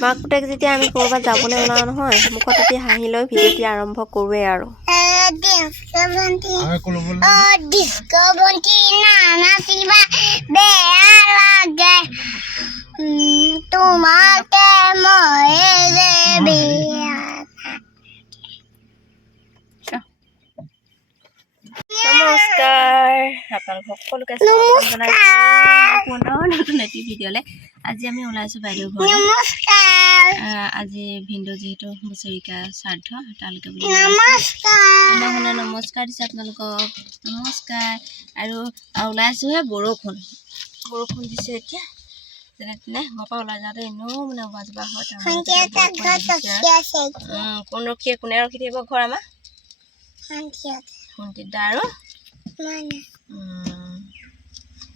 মাক পুতেক যেতিয়া আমি ক'ৰবাত যাবলৈ ওলাওঁ নহয় মুখত তেতিয়া হাঁহি লৈ ভিডিঅ'টি আৰম্ভ কৰোঁৱে আৰু নমস্কাৰ আপোনালোক সকলোকে পুনৰ নতুন এটি ভিডিঅ'লৈ আজি আমি ওলাইছোঁ বাইদেউ ঘৰলৈ আজি ভিনদেউ যিহেতু বছৰিকা শ্ৰাদ্ধ তালৈকে বুলি নমস্কাৰ দিছে আপোনালোকক নমস্কাৰ আৰু ওলাইছোঁহে বৰষুণ দিছে এতিয়া যেনে তেনে ঘৰৰ পৰা ওলাই যাওঁতে এনেও মানে অবাজবা হয় কোনে ৰখি থাকিব ঘৰ আমাৰ ভণ্টিদা আৰু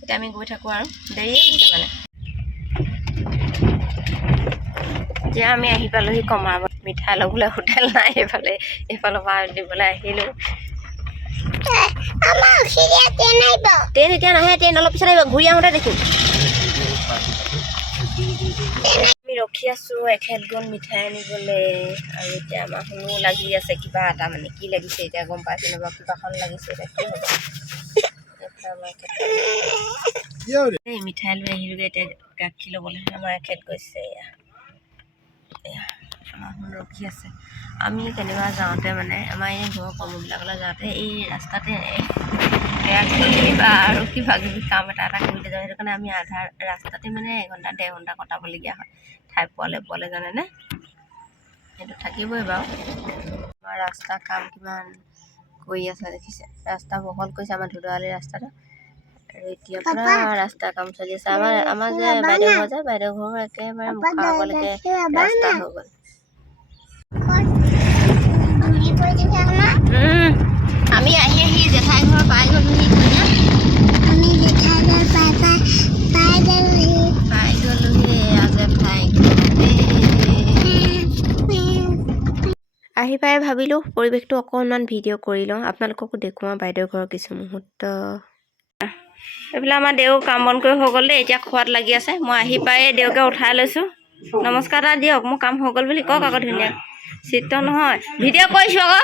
এতিয়া আমি গৈ থাকোঁ আৰু দেৰি হৈছে মানে এতিয়া আমি আহি পালোহি কমাৰবত মিঠাই ল'বলৈ হোটেল নাই এইফালৰ পৰা দিবলৈ আহিলোঁ ট্ৰেইন এতিয়া নাহে ট্ৰেইন অলপ পিছত আহিব ঘূৰি আহোঁতে দেখিম আমি ৰখি আছোঁ এখেত গ'ল মিঠাই আনিবলৈ আৰু এতিয়া আমাৰ শুনো লাগি আছে কিবা এটা মানে কি লাগিছে এতিয়া গম পাইছে নে বাৰু কিবাখন লাগিছে এতিয়া কি হ'ব এই মিঠাই লৈ আহিলোগৈ এতিয়া গাখীৰ ল'বলৈ আমাৰ এখেত গৈছে এয়া আমাৰ শুনো ৰখি আছে আমি কেনিবা যাওঁতে মানে আমাৰ এই ঘৰৰ কৰ্মবিলাকলৈ যাওঁতে এই ৰাস্তাতে আৰু কিবা কিবি কাম এটা কৰিলে যাওঁ সেইটো কাৰণে আমি আধা ৰাস্তাতে মানে এঘণ্টা 1.5 ঘণ্টা কটাবলগীয়া হয় ঠাই পোৱালে জানেনে সেইটো থাকিবই বাৰু আমাৰ ৰাস্তা কাম কিমান কৰি আছে দেখিছে ৰাস্তা বহল কৰিছে আমাৰ ধুদৰালি ৰাস্তাটো আৰু এতিয়া পুৰা ৰাস্তা কাম চলি আছে আমাৰ যে বাইদেউ ঘৰ একেবাৰে মুখৰ আগলৈকে ৰাস্তা হৈ গ'ল আমি আহি জেঠাই ঘৰ পাই গ'লোহি আহি পাই ভাবিলোঁ পৰিৱেশটো অকণমান ভিডিঅ' কৰি লওঁ আপোনালোককো দেখুৱাওঁ বাইদেউ ঘৰৰ কিছু মুহূৰ্ত এইফালে আমাৰ দেউ কাম বন কৰি হৈ গ'ল দেই এতিয়া খোৱাত লাগি আছে মই আহি পাই দেউকে উঠাই লৈছোঁ নমস্কাৰ এটা দিয়ক মোৰ কাম হৈ গ'ল বুলি কওক আকৌ ধুনীয়া চিত্ৰ নহয় ভিডিঅ' কৰিছোঁ আকৌ